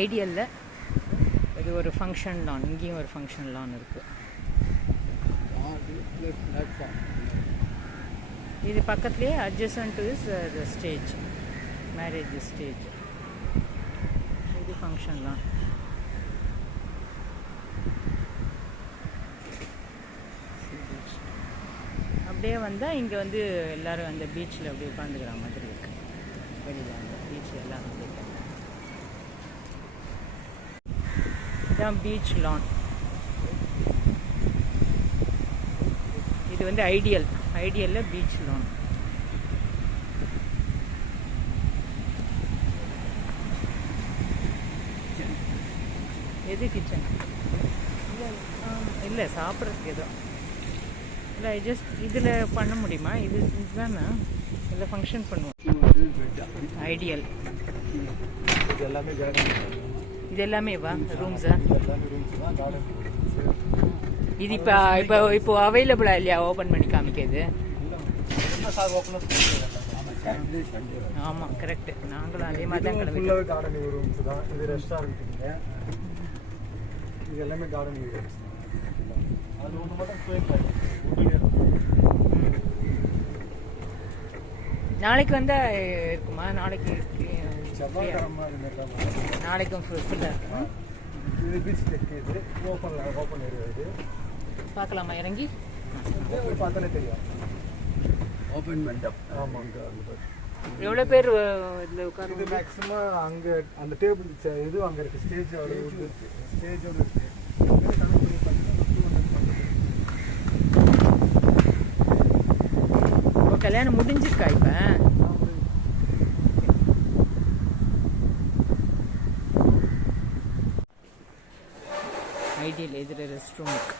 ஐடியலில் இது ஒரு ஃபங்க்ஷன் லான், இங்கேயும் ஒரு ஃபங்க்ஷன் லான் இருக்குது. இது பக்கத்துலேயே adjacent to is the stage, marriage stage. இது ஃபங்க்ஷன் லான். அப்படியே வந்தால் இங்கே வந்து எல்லோரும் அந்த பீச்சில் அப்படியே உட்காந்துக்கிற மாதிரி இருக்குது. வெளியில் அந்த பீச்சில் எல்லாம் வந்துருக்காங்க. இதுதான் பீச் லான். இது வந்து ஐடியலில் பீச் லான். எது கிச்சன் இல்லை, சாப்பிட்றதுக்கு எதுவும் இல்லை. ஜஸ்ட் இதில் பண்ண முடியுமா? இதுதானே இல்லை, ஃபங்க்ஷன் பண்ணுவோம். ஐடியல் இது எல்லாமே வா ரூம்ஸா? இது இப்போ அவைலபிளா இல்லையா? ஓப்பன் பண்ணி காமிக்கிறது. ஆமாம், கரெக்டு. நாங்களும் அதே மாதிரி தான் கிளம்பி. கார்டனிங் ரூம்ஸ் தான் இது. ரெஸ்டாரண்ட்டுங்க, இது எல்லாமே கார்டனிங் ரூம்ஸ். அது ஒன்று மட்டும் நாளைக்கு வந்தால் இருக்குமா? நாளைக்கு நாளைக்கும் ஃபுல்லாக இருக்கும். இது பீச் டெக். இது ஓப்பன் ஏரியா. இது பார்க்கலாமா? இறங்கி பார்த்தாலே தெரியும். Open Mandeb. ஆமாங்க. எவ்வளோ பேர் இதில் உட்காந்து? இது மேக்ஸிமம் அங்கே அந்த டேபிள் இது அங்கே இருக்குது. ஸ்டேஜோட இருக்குது. கல்யாணம் முடிஞ்சிருக்கா இப்போ? ஐடியல் எதிர ரெஸ்ட் ரூம் இருக்கு.